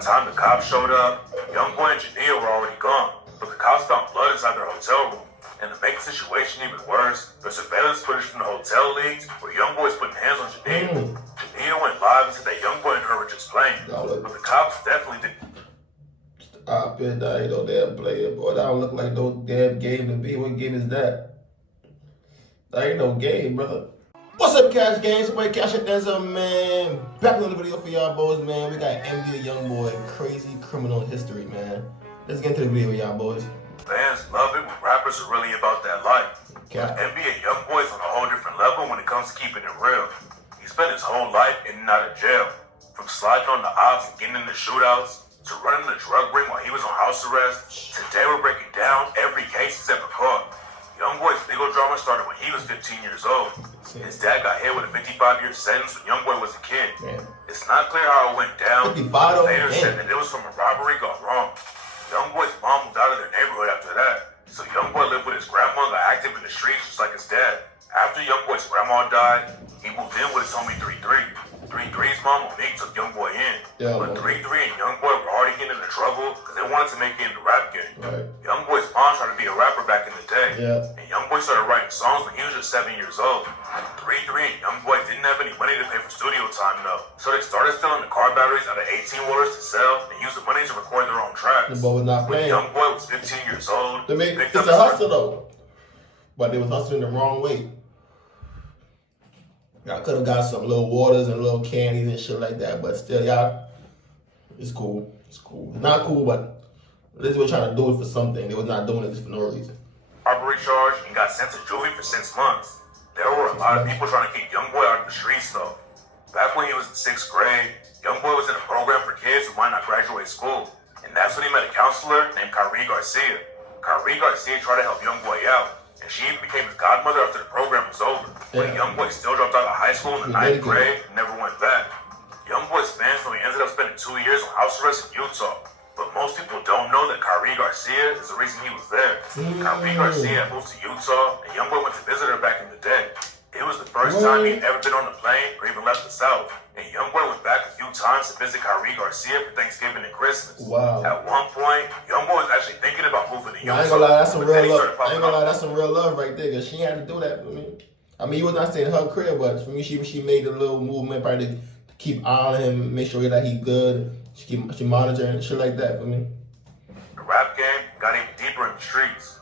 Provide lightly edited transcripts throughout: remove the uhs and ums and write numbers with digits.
the time the cops showed up, YoungBoy and Jania were already gone, but the cops found blood inside their hotel room. And to make the situation even worse, there's surveillance footage from the hotel leaks where YoungBoy's putting hands on Jania. Jania went live and said that YoungBoy and her were just playing, but the cops definitely didn't. I bet that ain't no damn player, boy. That don't look like no damn game to me. What game is that? That ain't no game, brother. What's up, Cash Games? It's your boy CASHOUT, DANZEL, man. Back with another video for y'all boys, man. We got NBA YoungBoy, crazy criminal history, man. Let's get into the video, y'all boys. Fans love it when rappers are really about that life. NBA YoungBoy is on a whole different level when it comes to keeping it real. He spent his whole life in and out of jail. From sliding on the ops and getting into shootouts, to running the drug ring while he was on house arrest. Today we're breaking down every case he's ever caught. YoungBoy's legal drama started when he was 15 years old. His dad got hit with a 55-year sentence when YoungBoy was a kid. It's not clear how it went down. But later said that it was from a robbery gone wrong. YoungBoy's mom moved out of their neighborhood after that. So YoungBoy lived with his grandma and got active in the streets just like his dad. After YoungBoy's grandma died, he moved in with his homie 3-3. 3-3's mom, Monique, took YoungBoy in. But 3-3 and YoungBoy were already getting into trouble because they wanted to make it in the rap game. YoungBoy's mom tried to be a rapper back in the day. And YoungBoy started writing songs when he was just 7 years old. 3-3 and YoungBoy didn't have any money to pay for studio time though. So they started stealing the car batteries out of 18-wheelers to sell and use the money to record their own tracks. When YoungBoy was 15 years old, it's a hustle though. But they was hustling the wrong way. Y'all could have got some little waters and little candies and shit like that, but still, y'all, it's cool. It's cool. It's not cool, but at least we're trying to do it for something. They was not doing it just for no reason. Robbery charge and got sent to juvie for 6 months. There were a lot of people trying to keep YoungBoy out of the streets though. Back when he was in 6th grade, YoungBoy was in a program for kids who might not graduate school. And that's when he met a counselor named Kyrie Garcia. Kyrie Garcia tried to help YoungBoy out. And she even became his godmother after the program was over. But YoungBoy still dropped out of high school in the 9th grade and never went back. YoungBoy's fans know he ended up spending 2 years on house arrest in Utah. But most people don't know that Kyrie Garcia is the reason he was there. Kyrie Garcia moved to Utah and YoungBoy went to visit her back in the day. It was the first time he'd ever been on a plane or even left the South. And YoungBoy went back a few times to visit Kyrie Garcia for Thanksgiving and Christmas. At one point, YoungBoy was actually thinking about moving to Utah. I ain't gonna lie, that's some real love. I ain't gonna lie, that's some real love right there. Cause she had to do that for me. I mean, he was not saying her career, but for me, she made a little movement probably to keep eye on him, make sure that he's good. She monitoring and shit like that for me. The rap game got even deeper in the streets.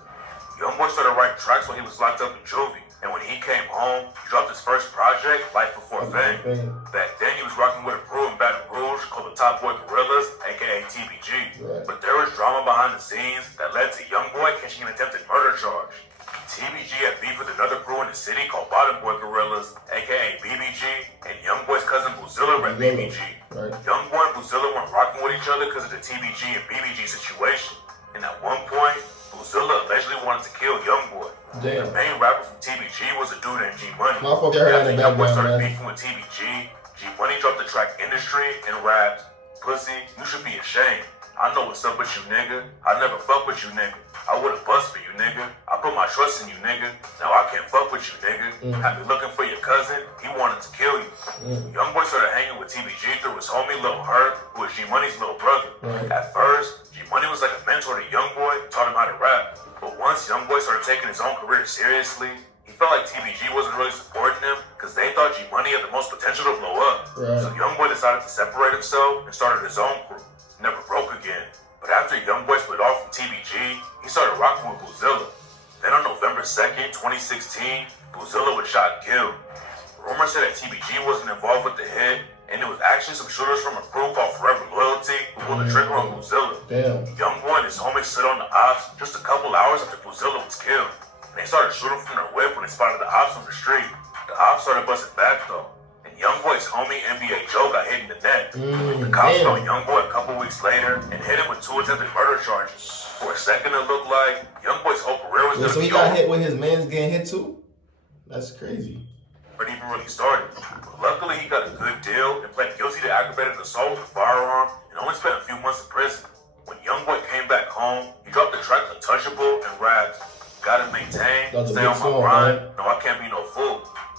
YoungBoy started writing tracks when he was locked up in juvie. And when he came home, he dropped his first project, Life Before Fame. Back then, he was rocking with a crew in Baton Rouge called the Top Boy Gorillas, aka TBG. But there was drama behind the scenes that led to YoungBoy catching an attempted murder charge. TBG had beef with another crew in the city called Bottom Boy Gorillas, aka BBG, and YoungBoy's cousin Boozilla ran BBG. YoungBoy and Boozilla weren't rocking with each other because of the TBG and BBG situation. And at one point, Boozilla allegedly wanted to kill YoungBoy. The main rapper from TBG was a dude named G Money. After YoungBoy started beefing with TBG, G Money dropped the track Industry and rapped, "Pussy, you should be ashamed. I know what's up with you, nigga. I never fuck with you, nigga. I would've bust for you, nigga. I put my trust in you, nigga. Now I can't fuck with you, nigga. Have been looking for your cousin. He wanted to kill you." YoungBoy started hanging with TBG through his homie Lil Herb, who was G Money's little brother. At first, G Money was like a mentor to YoungBoy, taught him how to rap. But once YoungBoy started taking his own career seriously, he felt like TBG wasn't really supporting him because they thought G Money had the most potential to blow up. So YoungBoy decided to separate himself and started his own crew. Never broke again. But after YoungBoy split off from TBG, he started rocking with Boozilla. Then on November 2nd, 2016, Boozilla was shot and killed. Rumors said that TBG wasn't involved with the hit, and it was actually some shooters from a crew called Forever Loyalty who pulled the trigger on Boozilla. YoungBoy and his homies stood on the ops just a couple hours after Boozilla was killed. And they started shooting from their whip when they spotted the ops on the street. The ops started busting back though. YoungBoy's homie NBA Joe got hit in the neck. The cops found YoungBoy a couple weeks later and hit him with 2 attempted murder charges. For a second, it looked like YoungBoy's whole career was going to be over. So he got hit when his man's getting hit too? That's crazy. But even really started. But luckily, he got a good deal and pled guilty to aggravated assault with a firearm and only spent a few months in prison. When YoungBoy came back home, he dropped the track Untouchable and rapped, "Gotta maintain, stay on my grind, no I can't be no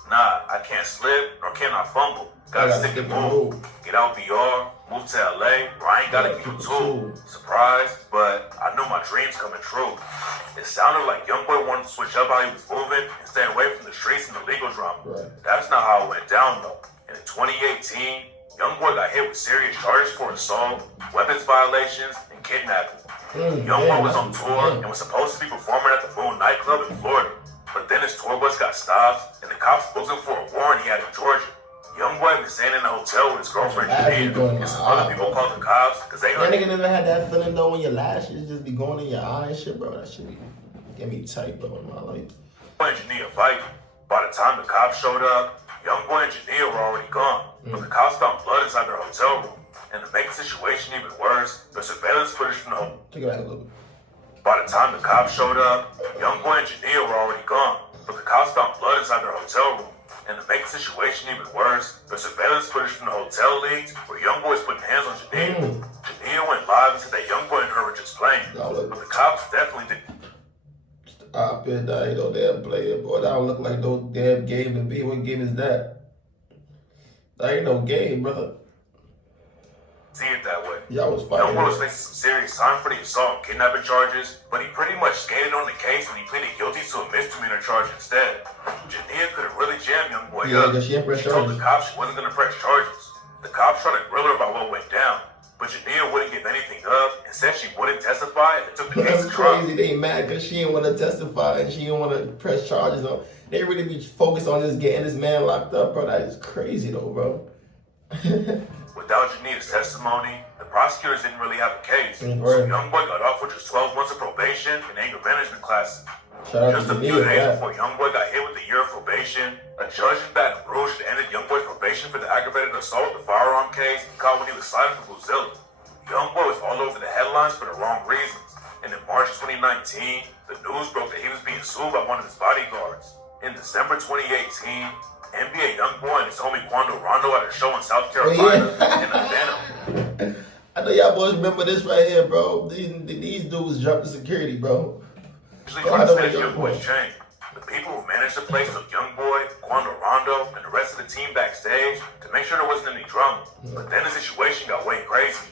Nah, I can't slip, nor can I fumble. Gotta stick and move. Get out BR, moved to LA, where I ain't gotta keep a tool. Surprised, but I knew my dreams coming true. It sounded like YoungBoy wanted to switch up how he was moving and stay away from the streets and the legal drama. That's not how it went down though. And in 2018, YoungBoy got hit with serious charges for assault, weapons violations, and kidnapping. YoungBoy was on tour and was supposed to be performing at the Moon nightclub in Florida. But then his tour bus got stopped, and the cops booked him for a warrant he had in Georgia. YoungBoy been staying in a hotel with his girlfriend Janine, and some other people called the cops because they heard. That nigga never had that feeling though when your lashes just be going in your eye and shit, bro. That shit be get me tight, bro, in my life. YoungBoy and Janine fighting. By the time the cops showed up, YoungBoy and Janine were already gone. But the cops found blood inside their hotel room. And to make the situation even worse, the surveillance footage from the home. Take it back a little bit. By the time the cops showed up, YoungBoy and Janine were already gone. But the cops found blood inside their hotel room. And to make the situation even worse, the surveillance footage from the hotel leaked where YoungBoy's putting hands on Janine. Janine went live and said that YoungBoy and her were just playing. But the cops definitely didn't. Stop it, that ain't no damn player, boy. That don't look like no damn game to me. What game is that? That ain't no game, brother. See it that way. Y'all was fighting. YoungBoy was facing some serious time for the assault and kidnapping charges, but he pretty much skated on the case when he pleaded guilty to a misdemeanor charge instead. Janine could have really jammed YoungBoy up. She told the cops she wasn't going to press charges. The cops tried to grill her about what went down, but Janine wouldn't give anything up and said she wouldn't testify and took the case to trial. That's crazy. They mad because she didn't want to testify and she didn't want to press charges on. They really be focused on just getting this man locked up, bro. That is crazy though, bro. Without Janine's testimony, the prosecutors didn't really have a case. So YoungBoy got off with just 12 months of probation and anger management classes. Just a few days before YoungBoy got hit with a year of probation, a judge in Baton Rouge ended YoungBoy's probation for the aggravated assault with the firearm case he caught when he was sliding for Brazil. YoungBoy was all over the headlines for the wrong reasons. And in March 2019, the news broke that he was being sued by one of his bodyguards. In December 2018, NBA YoungBoy and his homie Quando Rondo at a show in South Carolina in Atlanta. I know y'all boys remember this right here, bro. These dudes jumped the security, bro. Usually trying to snatch YoungBoy's chain. The people who managed the place took YoungBoy, Quando Rondo, and the rest of the team backstage to make sure there wasn't any drama. But then the situation got way crazy.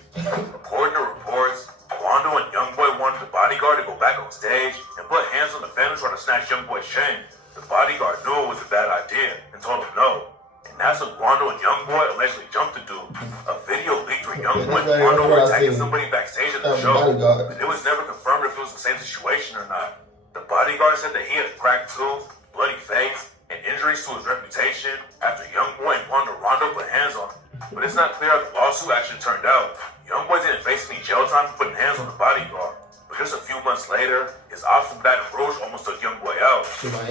According to reports, Quando and YoungBoy wanted the bodyguard to go back on stage and put hands on the fan and try to snatch YoungBoy's chain. The bodyguard knew it was a bad idea and told him no. And that's when Quando and YoungBoy allegedly jumped the dude. A video leaked where YoungBoy and Quando were attacking somebody backstage at the show. But it was never confirmed if it was the same situation or not. The bodyguard said that he had a cracked tooth, bloody face, and injuries to his reputation after YoungBoy and Quando Rondo put hands on him. But it's not clear how the lawsuit actually turned out. YoungBoy didn't face any jail time for putting hands on the bodyguard. But just a few months later, his ops from Baton Rouge almost took YoungBoy out.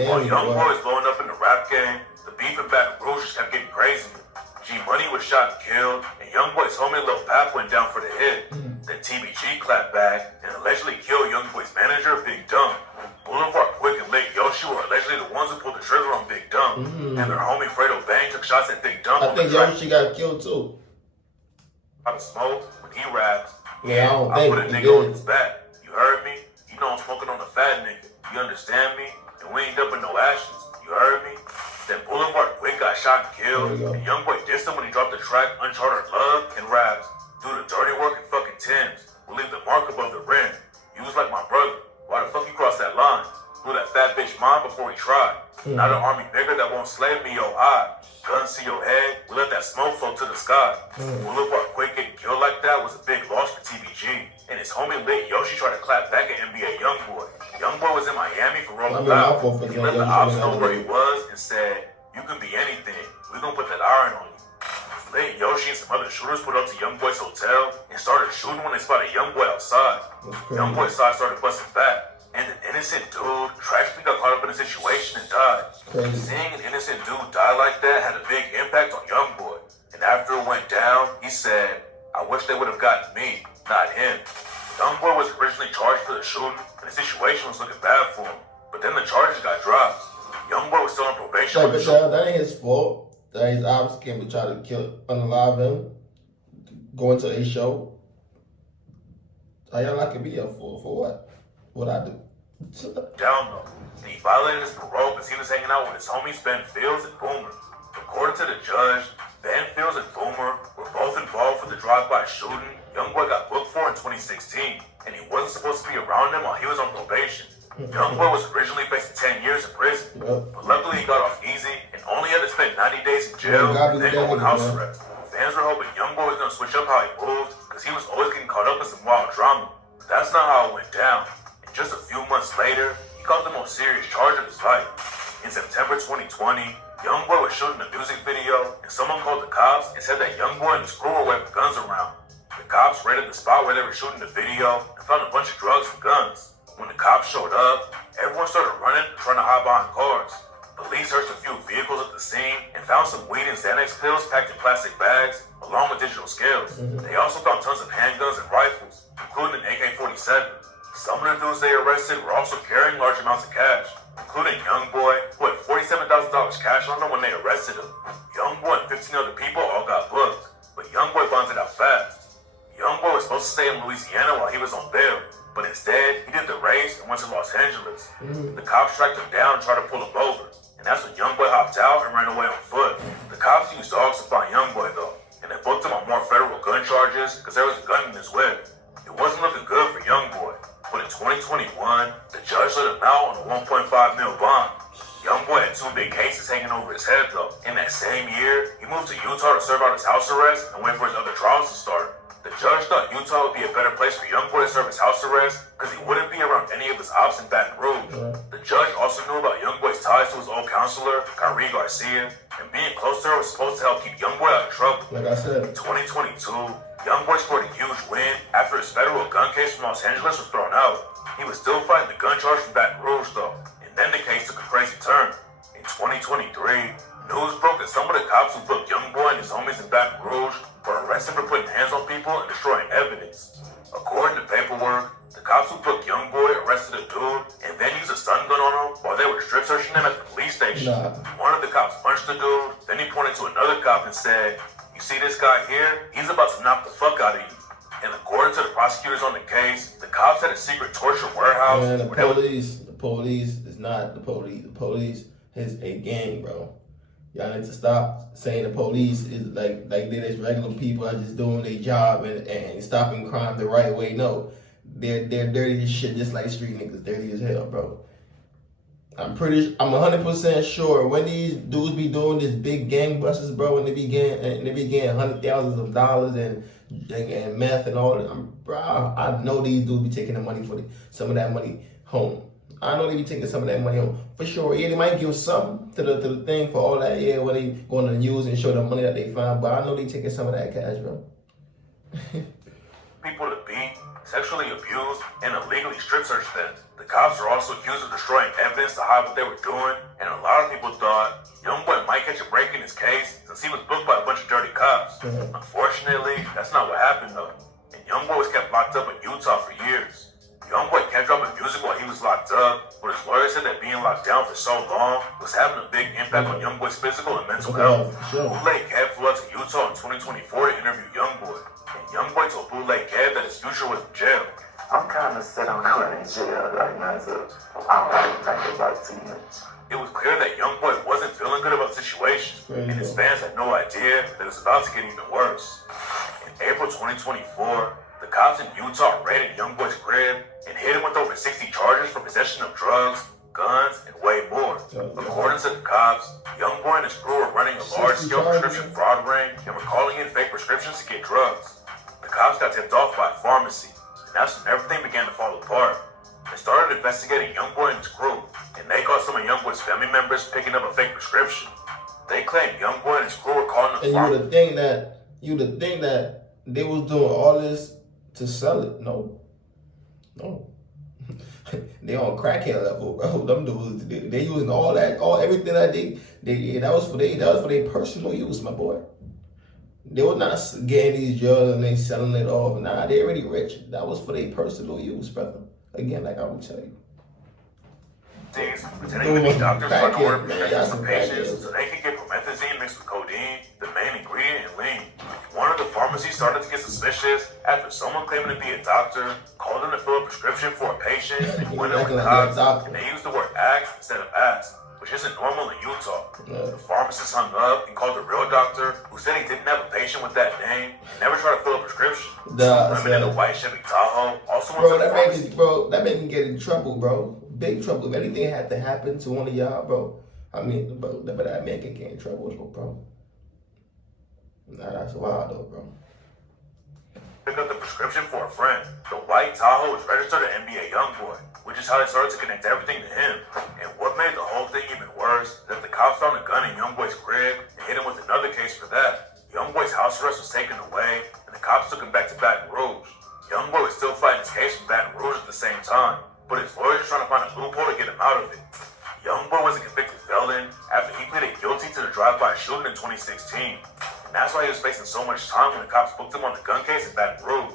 While YoungBoy was blowing up in the rap game, the beef in Baton Rouge just kept getting crazy. G-Money was shot and killed, and YoungBoy's homie Lil Pap went down for the hit. Then TBG clapped back and allegedly killed YoungBoy's manager, Big Dumb. Boulevard Quick and Lil Yoshi were allegedly the ones who pulled the trigger on Big Dumb. And their homie Fredo Bang took shots at Big Dumb. I think Yoshi got killed too. I smoked when he raps. Yeah, I put a nigga on his back. Heard me? You know I'm smoking on the fat nigga. You understand me? And we ain't dumping no ashes. You heard me? Then Boulevard Quick got shot and killed. And YoungBoy dissed him when he dropped the track Uncharted Love and raps. Do the dirty work and fucking Timbs. We'll leave the mark above the rim. You was like my brother. Why the fuck you cross that line? Blew that fat bitch mine before he tried. Not an army bigger that won't slay me, yo high. Guns to your head, we let that smoke float to the sky. Boulevard Quick getting killed like that was a big loss for TBG. And his homie Lil Yoshi tried to clap back at NBA YoungBoy. YoungBoy was in Miami for rolling out. He let the ops know where he was and said, "You can be anything. We gonna put that iron on you." Lil Yoshi and some other shooters put up to YoungBoy's hotel and started shooting when they spotted YoungBoy outside. YoungBoy's side started busting back. And an innocent dude tragically got caught up in a situation and died. Seeing an innocent dude die like that had a big impact on YoungBoy. And after it went down, he said, "I wish they would have gotten me, not him." YoungBoy was originally charged for the shooting, and the situation was looking bad for him. But then the charges got dropped. YoungBoy was still on probation. But that ain't his fault. That his ops came to try to unalive him, go into a show. How y'all like to be here for what? What I do? Down though. And he violated his parole because he was hanging out with his homies Ben Fields and Boomer. According to the judge, Van Fields and Boomer were both involved for the drive-by shooting YoungBoy got booked for in 2016, and he wasn't supposed to be around them while he was on probation. YoungBoy was originally facing 10 years in prison, but luckily he got off easy and only had to spend 90 days in jail and then go on house arrest. Fans were hoping YoungBoy was going to switch up how he moved because he was always getting caught up in some wild drama. But that's not how it went down. And just a few months later, he caught the most serious charge of his life. In September 2020, YoungBoy was shooting a music video and someone called the cops and said that YoungBoy and his crew were waving guns around. The cops raided the spot where they were shooting the video and found a bunch of drugs and guns. When the cops showed up, everyone started running and trying to hide behind cars. Police searched a few vehicles at the scene and found some weed and Xanax pills packed in plastic bags, along with digital scales. They also found tons of handguns and rifles, including an AK-47. Some of the dudes they arrested were also carrying large amounts of cash, including YoungBoy, who had $47,000 cash on him when they arrested him. YoungBoy and 15 other people all got booked, but YoungBoy bonded out fast. YoungBoy was supposed to stay in Louisiana while he was on bail, but instead, he did the race and went to Los Angeles. The cops tracked him down and tried to pull him over. And that's when YoungBoy hopped out and ran away on foot. The cops used dogs to find YoungBoy though, and they booked him on more federal gun charges because there was a gun in his whip. It wasn't looking good for YoungBoy, but in 2021, the judge let him out on a $1.5 million bond. YoungBoy had 2 big cases hanging over his head though. In that same year, he moved to Utah to serve out his house arrest and wait for his other trials to start. The judge thought Utah would be a better place for YoungBoy to serve his house arrest because he wouldn't be around any of his ops in Baton Rouge. The judge also knew about YoungBoy's ties to his old counselor, Kyrie Garcia, and being close to her was supposed to help keep YoungBoy out of trouble. Like I said, In 2022, YoungBoy scored a huge win after his federal gun case from Los Angeles was thrown out. He was still fighting the gun charge from Baton Rouge though, and then the case took a crazy turn. In 2023, news broke that some of the cops who booked YoungBoy and his homies in Baton Rouge were arrested for putting hands on people and destroying evidence. According to paperwork, the cops who booked YoungBoy arrested a dude and then used a stun gun on him while they were strip searching him at the police station. One of the cops punched the dude, then he pointed to another cop and said, "You see this guy here? He's about to knock the fuck out of you." And according to the prosecutors on the case, the cops had a secret torture warehouse. Man, the police is not the police. The police is a gang, bro. Y'all need to stop saying the police is like they're just regular people are just doing their job and stopping crime the right way. No, they're dirty as shit, just like street niggas, dirty as hell, bro. I'm 100% sure when these dudes be doing this big gangbusters, bro, when they be getting hundred thousands of dollars and meth and all that, bro, I know these dudes be taking the money some of that money home. I know they be taking some of that money home for sure. Yeah, they might give some to the thing for all that. Yeah, when they go on the news and show the money that they find, but I know they taking some of that cash, bro. People to beat, sexually abused, and illegally strip search them. The cops are also accused of destroying evidence to hide what they were doing, and a lot of people thought YoungBoy might catch a break in his case since he was booked by a bunch of dirty cops. Unfortunately, that's not what happened though, and YoungBoy was kept locked up in Utah for years. YoungBoy kept dropping music while he was locked up, but his lawyer said that being locked down for so long was having a big impact on YoungBoy's physical and mental health. Bootleg Kev flew out to Utah in 2024 to interview YoungBoy, and YoungBoy told Bootleg Kev that his future was in jail. I'm kind of set on going in jail right now, so I don't really think about too much. It was clear that YoungBoy wasn't feeling good about the situation, and his fans had no idea that it was about to get even worse. In April 2024, the cops in Utah raided YoungBoy's crib and hit him with over 60 charges for possession of drugs, guns, and way more. According to the cops, YoungBoy and his crew were running a large-scale prescription fraud ring and were calling in fake prescriptions to get drugs. The cops got tipped off by a pharmacy, and that's when everything began to fall apart. They started investigating YoungBoy and his crew, and they caught some of YoungBoy's family members picking up a fake prescription. They claimed YoungBoy and his crew were calling the pharmacy. And you would think that they was doing all this to sell it. No. They on crackhead level, bro. Them dudes, they using everything that that was for their personal use, my boy. They were not getting these drugs and they selling it off. Nah, they already rich. That was for their personal use, brother. Again, like I would tell you. Pretending to be doctors trying to order prescriptions for patients so they can get promethazine mixed with codeine, the main ingredient in lean. One of the pharmacies started to get suspicious after someone claiming to be a doctor called in to fill a prescription for a patient and went in with cops, and they used the word axe instead of ask, which isn't normal in Utah. Yeah. The pharmacist hung up and called the real doctor, who said he didn't have a patient with that name and never tried to fill a prescription. Women in the white Chevy Tahoe also went to the pharmacy. That made me get in trouble, bro. Big trouble. If anything had to happen to one of y'all, bro, I mean, but that man can get in trouble, bro. Nah, that's wild, though, bro. Pick up the prescription for a friend. The white Tahoe was registered to NBA YoungBoy, which is how they started to connect everything to him. And what made the whole thing even worse is that the cops found a gun in YoungBoy's crib and hit him with another case for that. YoungBoy's house arrest was taken away, and the cops took him back to Baton Rouge. YoungBoy was still fighting his case in Baton Rouge at the same time, but his lawyers were trying to find a loophole to get him out of it. YoungBoy was a convicted felon after he pleaded guilty to the drive-by shooting in 2016. And that's why he was facing so much time when the cops booked him on the gun case in Baton Rouge.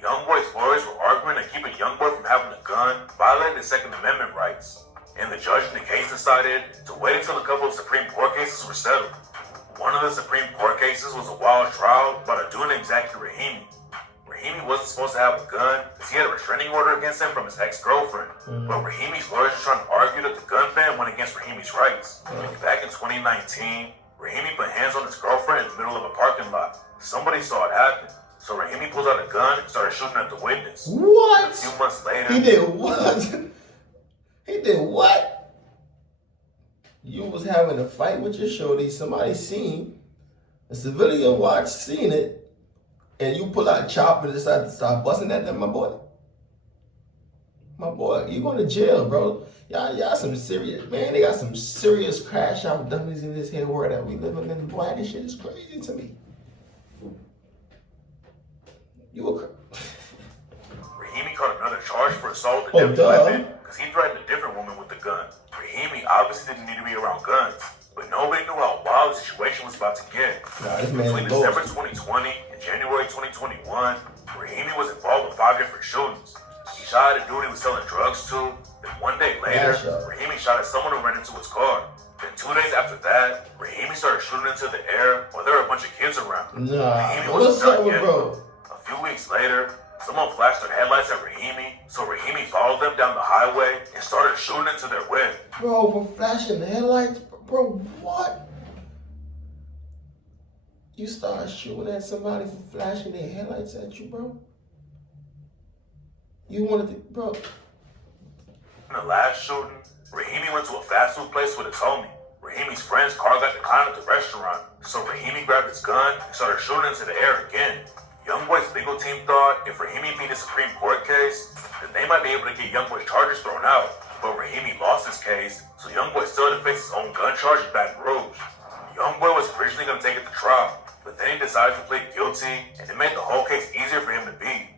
YoungBoy's lawyers were arguing that keeping YoungBoy from having a gun violated his Second Amendment rights. And the judge in the case decided to wait until a couple of Supreme Court cases were settled. One of the Supreme Court cases was a wild trial about a dude named Zachary Rahimi. Rahimi wasn't supposed to have a gun because he had a restraining order against him from his ex-girlfriend. But Rahimi's lawyers were trying to argue that the gun ban went against Rahimi's rights. Back in 2019, Rahimi put hands on his girlfriend in the middle of a parking lot. Somebody saw it happen. So Rahimi pulled out a gun and started shooting at the witness. What? A few months later... He did what? He did what? You was having a fight with your shorty, somebody seen, a civilian watched, seen it, and you pull out a chopper and decide to start busting at them, my boy. My boy, you going to jail, bro. Y'all some serious, man, they got some serious crash out dummies in this here world that we living in. Boy, this shit is crazy to me. Rahimi caught another charge for assault with a deadly weapon because he threatened a different woman with a gun. Rahimi obviously didn't need to be around guns, but nobody knew how wild the situation was about to get. Between December 2020 and January 2021, Rahimi was involved in 5 different shootings. He shot at a dude he was selling drugs to. Then one day later, Rahimi shot at someone who ran into his car. Then 2 days after that, Rahimi started shooting into the air while there were a bunch of kids around. Rahimi wasn't done yet. A few weeks later, someone flashed their headlights at Rahimi, so Rahimi followed them down the highway and started shooting into their whip. Bro, for flashing the headlights? Bro, what? You start shooting at somebody for flashing their headlights at you, bro? You wanted to, bro. In the last shooting, Rahimi went to a fast food place with his homie. Rahimi's friend's car got declined at the restaurant, so Rahimi grabbed his gun and started shooting into the air again. YoungBoy's legal team thought if Rahimi beat a Supreme Court case, then they might be able to get YoungBoy's charges thrown out. But Rahimi lost his case, so YoungBoy still had to face his own gun charge in Baton Rouge. YoungBoy was originally going to take it to trial, but then he decided to plead guilty, and it made the whole case easier for him to beat.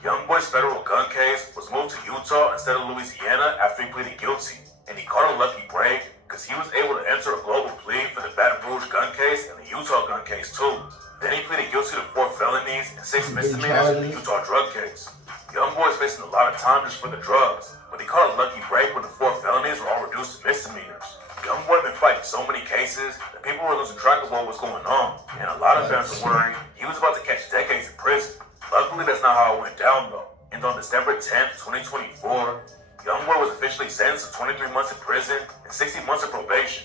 YoungBoy's federal gun case was moved to Utah instead of Louisiana after he pleaded guilty, and he caught a lucky break because he was able to enter a global plea for the Baton Rouge gun case and the Utah gun case too. Then he pleaded guilty to 4 felonies and 6 misdemeanors in the Utah drug case. YoungBoy's facing a lot of time just for the drugs, but he caught a lucky break when the 4 felonies were all reduced to misdemeanors. YoungBoy been fighting so many cases that people were losing track of what was going on, and a lot of fans were worried he was about to catch decades in prison. Luckily, that's not how it went down though. And on December 10th, 2024, YoungBoy was officially sentenced to 23 months in prison and 60 months of probation.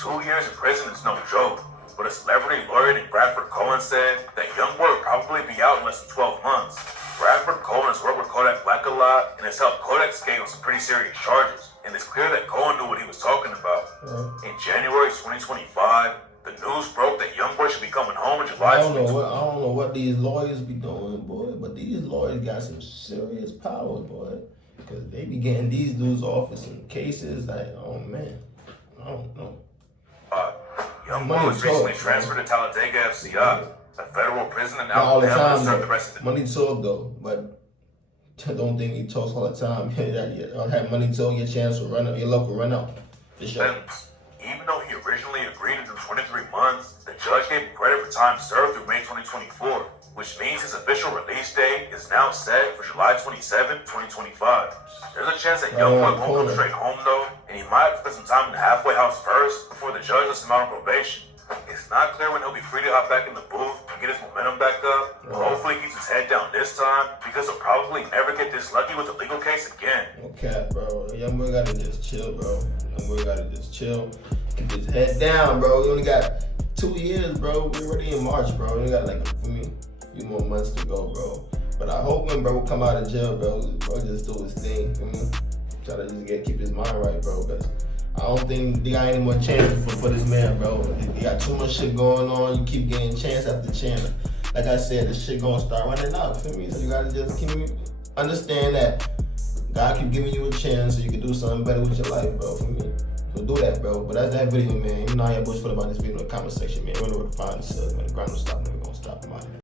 2 years in prison is no joke, but a celebrity lawyer named Bradford Cohen said that YoungBoy would probably be out in less than 12 months. Bradford Cohen has worked with Kodak Black a lot and has helped Kodak skate on some pretty serious charges, and it's clear that Cohen knew what he was talking about. In January 2025, the news broke that YoungBoy should be coming home in July 2020. I don't know what these lawyers be doing, boy, but these lawyers got some serious power, boy, because they be getting these dudes off in some cases like, oh man, I don't know. YoungBoy was recently transferred to Talladega FCI, a federal prison in Alabama, to serve the rest of the money talk though, but don't think he talks all the time. Have money talk, your chance to run out, your luck will run out. Even though he originally agreed to do 23 months, the judge gave him credit for time served through May 2024, which means his official release date is now set for July 27, 2025. There's a chance that YoungBoy won't come straight home though, and he might spend some time in the halfway house first before the judge lets him out on probation. It's not clear when he'll be free to hop back in the booth and get his momentum back up, but hopefully he keeps his head down this time because he'll probably never get this lucky with a legal case again. Okay, bro. YoungBoy gotta just chill, bro. We gotta just chill, keep his head down, bro. We only got 2 years, bro. We're already in March, bro. We only got like a few more months to go, bro. But I hope when bro come out of jail, bro just do his thing. Try to just keep his mind right, bro. But I don't think they got any more chances for this man, bro. He got too much shit going on. You keep getting chance after chance. Like I said, the shit gonna start running out, feel me? So you gotta just understand that God keep giving you a chance so you can do something better with your life, bro, for me. So do that, bro. But that's that video, man. You know how your boys feel about this video in the comment section, man. You know where to find us, man. The grind don't stop, never gonna stop. I'm out of here.